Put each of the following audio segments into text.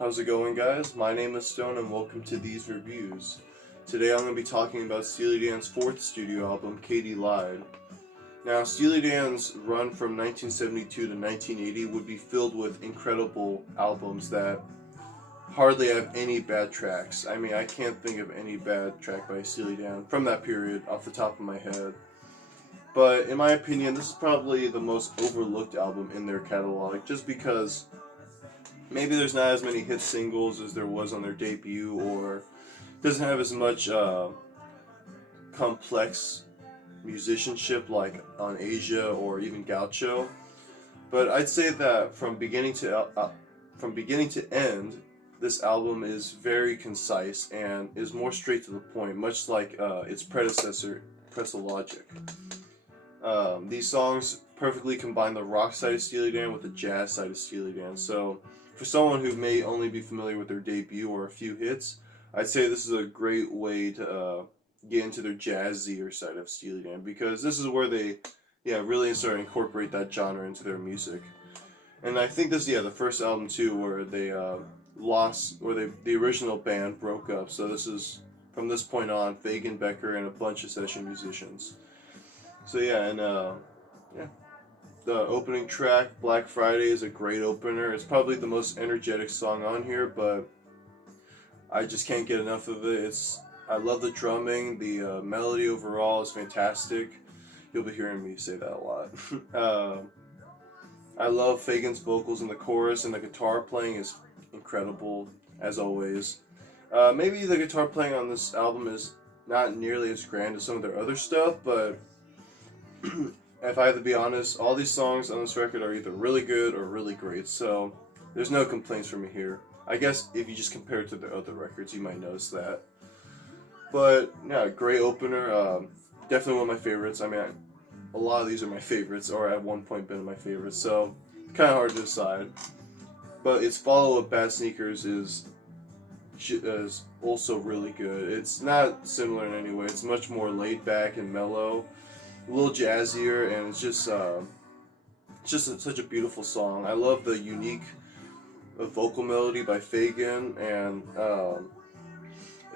How's it going, guys? My name is Stone and welcome to these reviews. Today I'm going to be talking about Steely Dan's fourth studio album, Katy Lied. Now, Steely Dan's run from 1972 to 1980 would be filled with incredible albums that hardly have any bad tracks. I mean, I can't think of any bad track by Steely Dan from that period off the top of my head. But in my opinion, this is probably the most overlooked album in their catalog, just because maybe there's not as many hit singles as there was on their debut, or doesn't have as much complex musicianship like on Asia or even Gaucho. But I'd say that from beginning to end, this album is very concise and is more straight to the point, much like its predecessor, Pretzel Logic. These songs perfectly combine the rock side of Steely Dan with the jazz side of Steely Dan. So, for someone who may only be familiar with their debut or a few hits, I'd say this is a great way to get into their jazzier side of Steely Dan, because this is where they, really start to incorporate that genre into their music. And I think this is the first album too where they the original band broke up. So this is from this point on Fagen, Becker, and a bunch of session musicians. So the opening track, Black Friday, is a great opener. It's probably the most energetic song on here, but I just can't get enough of it. I love the drumming. The melody overall is fantastic. You'll be hearing me say that a lot. I love Fagen's vocals in the chorus, and the guitar playing is incredible, as always. Maybe the guitar playing on this album is not nearly as grand as some of their other stuff, but if I have to be honest, all these songs on this record are either really good or really great, so there's no complaints from me here. I guess if you just compare it to the other records, you might notice that. But, yeah, great opener. Definitely one of my favorites. I mean, a lot of these are my favorites, or at one point been my favorites, so kind of hard to decide. But its follow-up, Bad Sneakers, is also really good. It's not similar in any way. It's much more laid back and mellow, a little jazzier, and it's just such a beautiful song. I love the unique vocal melody by Fagen, and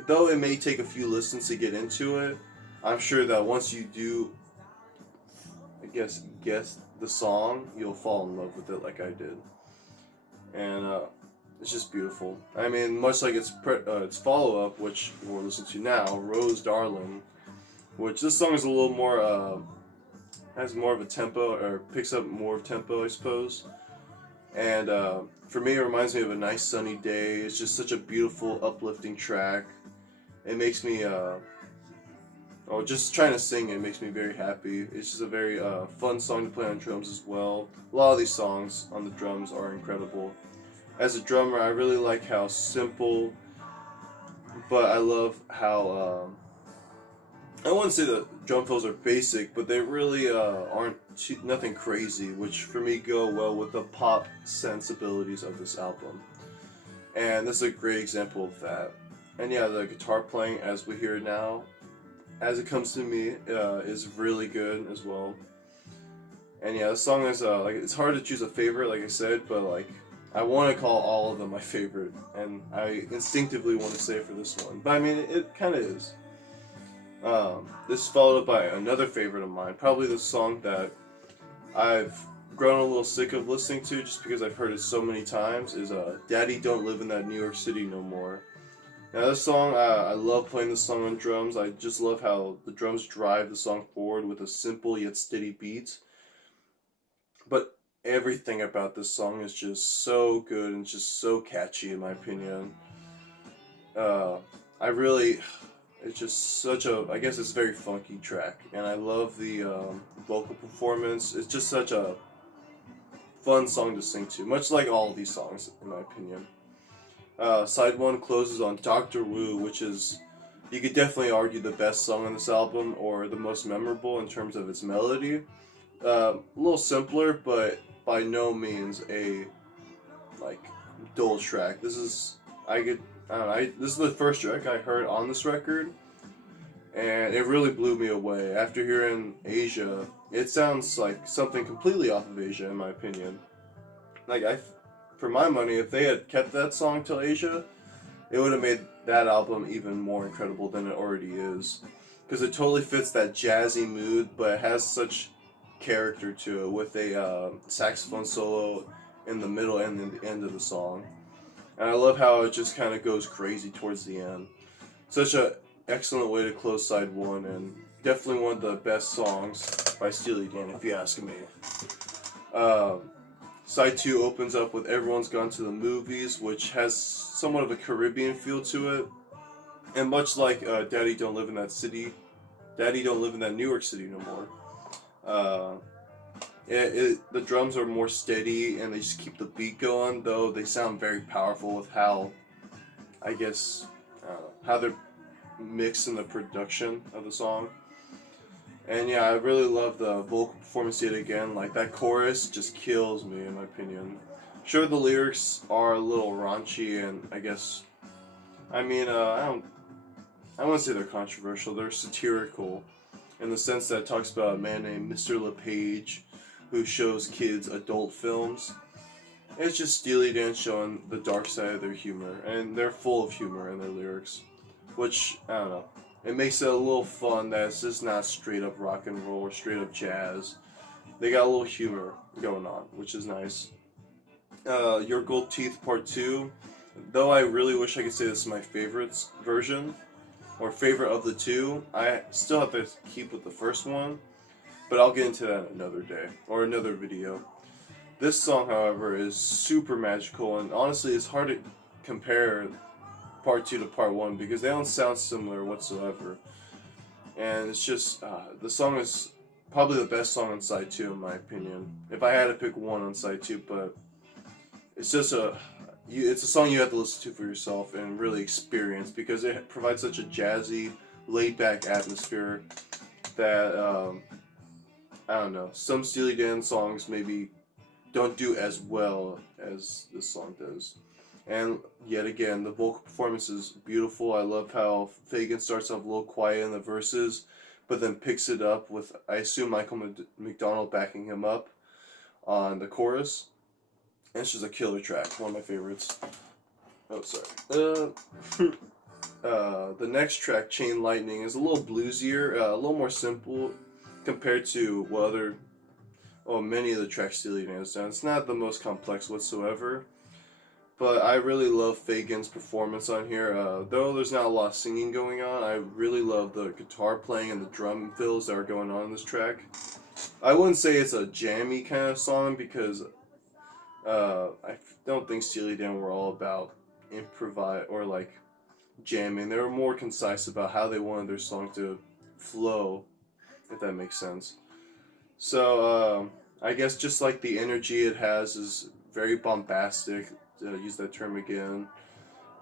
though it may take a few listens to get into it, I'm sure that once you do, guess the song, you'll fall in love with it like I did. And it's just beautiful. I mean, much like its follow-up, which we're listening to now, Rose Darling, which this song is a little more, has more of a tempo, or picks up more of tempo, I suppose. And for me, it reminds me of a nice sunny day. It's just such a beautiful, uplifting track. It makes me, just trying to sing it makes me very happy. It's just a very fun song to play on drums as well. A lot of these songs on the drums are incredible. As a drummer, I really like how simple, but I love how, I wouldn't say the drum fills are basic, but they really aren't nothing crazy, which for me go well with the pop sensibilities of this album. And this is a great example of that. And yeah, the guitar playing, as we hear now, as it comes to me, is really good as well. And yeah, the song is it's hard to choose a favorite, like I said, but I want to call all of them my favorite, and I instinctively want to say it for this one. But I mean, it kind of is. This is followed up by another favorite of mine, probably the song that I've grown a little sick of listening to just because I've heard it so many times, is Daddy Don't Live in That New York City No More. Now this song, I love playing this song on drums. I just love how the drums drive the song forward with a simple yet steady beat. But everything about this song is just so good and just so catchy, in my opinion. It's just I guess it's a very funky track, and I love the vocal performance. It's just such a fun song to sing to, much like all of these songs, in my opinion. Side 1 closes on Dr. Wu, which is, you could definitely argue, the best song on this album, or the most memorable in terms of its melody. A little simpler, but by no means a dull track. This is this is the first track I heard on this record, and it really blew me away. After hearing Asia, it sounds like something completely off of Asia, in my opinion. for my money, if they had kept that song till Asia, it would have made that album even more incredible than it already is. Because it totally fits that jazzy mood, but it has such character to it with a saxophone solo in the middle and in the end of the song. And I love how it just kind of goes crazy towards the end. Such a excellent way to close side one, and definitely one of the best songs by Steely Dan, if you ask me. Um, Side 2 opens up with Everyone's Gone to the Movies, which has somewhat of a Caribbean feel to it. And much like Daddy Don't Live in That City, Daddy Don't Live in That New York City no more. Uh, the drums are more steady and they just keep the beat going, though they sound very powerful with how, I guess, how they're mixed in the production of the song. And yeah, I really love the vocal performance yet again. Like, that chorus just kills me, in my opinion. Sure, the lyrics are a little raunchy, and I guess, I wouldn't say they're controversial. They're satirical, in the sense that it talks about a man named Mr. LePage, who shows kids adult films. It's just Steely Dan showing the dark side of their humor, and they're full of humor in their lyrics, which, I don't know. It makes it a little fun that it's just not straight up rock and roll or straight up jazz. They got a little humor going on, which is nice. Your Gold Teeth Part 2, though I really wish I could say this is my favorite version, or favorite of the two, I still have to keep with the first one, but I'll get into that another day, or another video. This song, however, is super magical, and honestly, it's hard to compare Part 2 to Part 1 because they don't sound similar whatsoever. And it's just, the song is probably the best song on side 2 in my opinion. If I had to pick one on side 2, but it's just it's a song you have to listen to for yourself and really experience because it provides such a jazzy, laid-back atmosphere that, I don't know, some Steely Dan songs maybe don't do as well as this song does. And yet again, the vocal performance is beautiful. I love how Fagan starts off a little quiet in the verses, but then picks it up with, I assume, Michael McDonald backing him up on the chorus. And it's just a killer track, one of my favorites. Oh, sorry. The next track, Chain Lightning, is a little bluesier, a little more simple compared to many of the tracks Steely Dan has done. It's not the most complex whatsoever. But I really love Fagan's performance on here. Though there's not a lot of singing going on, I really love the guitar playing and the drum fills that are going on in this track. I wouldn't say it's a jammy kind of song because I don't think Steely Dan were all about improvise or like jamming. They were more concise about how they wanted their song to flow, if that makes sense. So I guess just like the energy it has is very bombastic, to use that term again.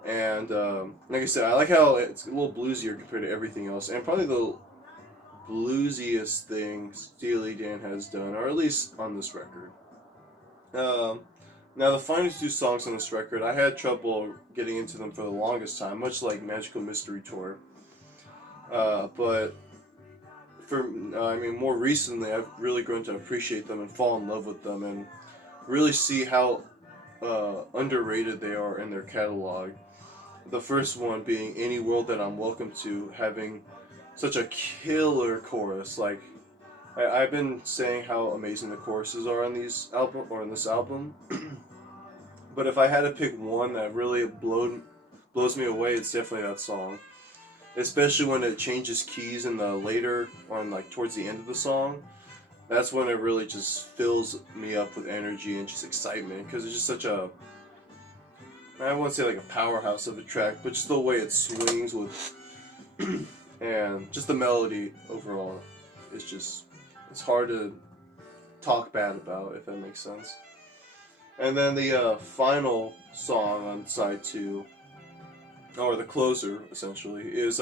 And like I said, I like how it's a little bluesier compared to everything else, and probably the bluesiest thing Steely Dan has done, or at least on this record. Now the final two songs on this record, I had trouble getting into them for the longest time, much like Magical Mystery Tour. But more recently, I've really grown to appreciate them and fall in love with them, and really see how underrated they are in their catalog. The first one being Any World That I'm Welcome To, having such a killer chorus. Like, I've been saying how amazing the choruses are on this album, but if I had to pick one that really blows me away, it's definitely that song. Especially when it changes keys in the later, or like towards the end of the song. That's when it really just fills me up with energy and just excitement, because it's just such a, I wouldn't say like a powerhouse of a track, but just the way it swings with, and just the melody overall, it's hard to talk bad about, if that makes sense. And then the final song on side 2, or the closer essentially, is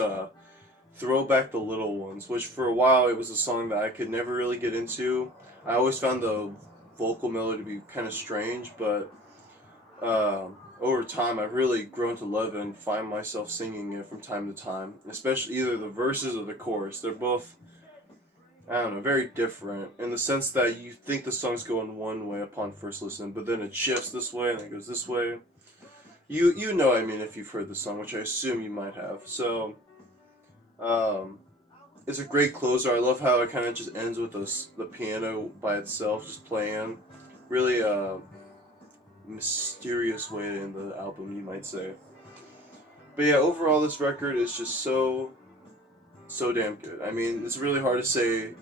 Throw Back the Little Ones, which for a while it was a song that I could never really get into. I always found the vocal melody to be kind of strange, but over time I've really grown to love it and find myself singing it from time to time, especially either the verses or the chorus. They're both, I don't know, very different in the sense that you think the song's going one way upon first listen, but then it shifts this way and then it goes this way. You know, I mean, if you've heard the song, which I assume you might have. So, um, it's a great closer. I love how it kind of just ends with the piano by itself just playing. Really mysterious way to end the album, you might say. But yeah, overall, this record is just so damn good. I mean, it's really hard to say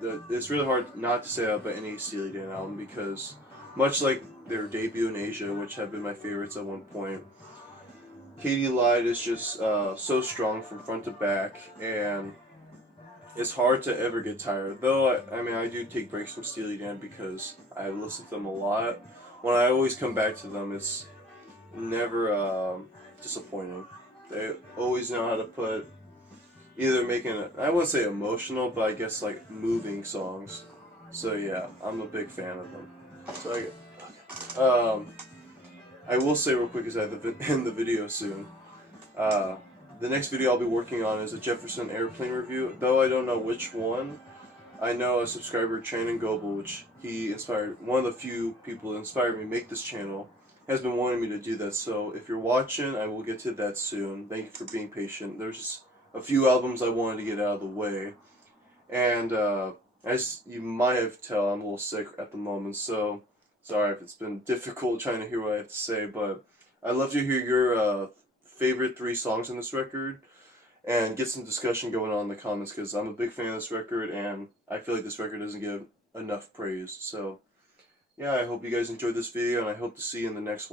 that it's really hard not to say that about any Steely Dan album because much like their debut in Asia, which have been my favorites at one point, Katy Lied is just so strong from front to back, and it's hard to ever get tired. Though I mean, I do take breaks from Steely Dan because I listen to them a lot. When I always come back to them, it's never disappointing. They always know how to put either making it, I wouldn't say emotional, but I guess like moving songs. So yeah, I'm a big fan of them. So I will say real quick as I have to end the video soon. Uh, the next video I'll be working on is a Jefferson Airplane review, though I don't know which one. I know a subscriber, Train Goebel, which he inspired, one of the few people that inspired me to make this channel, has been wanting me to do that. So if you're watching, I will get to that soon. Thank you for being patient. There's just a few albums I wanted to get out of the way. And as you might have tell, I'm a little sick at the moment, so sorry if it's been difficult trying to hear what I have to say, but I'd love to hear your favorite 3 songs on this record and get some discussion going on in the comments because I'm a big fan of this record and I feel like this record doesn't get enough praise. So yeah, I hope you guys enjoyed this video and I hope to see you in the next one.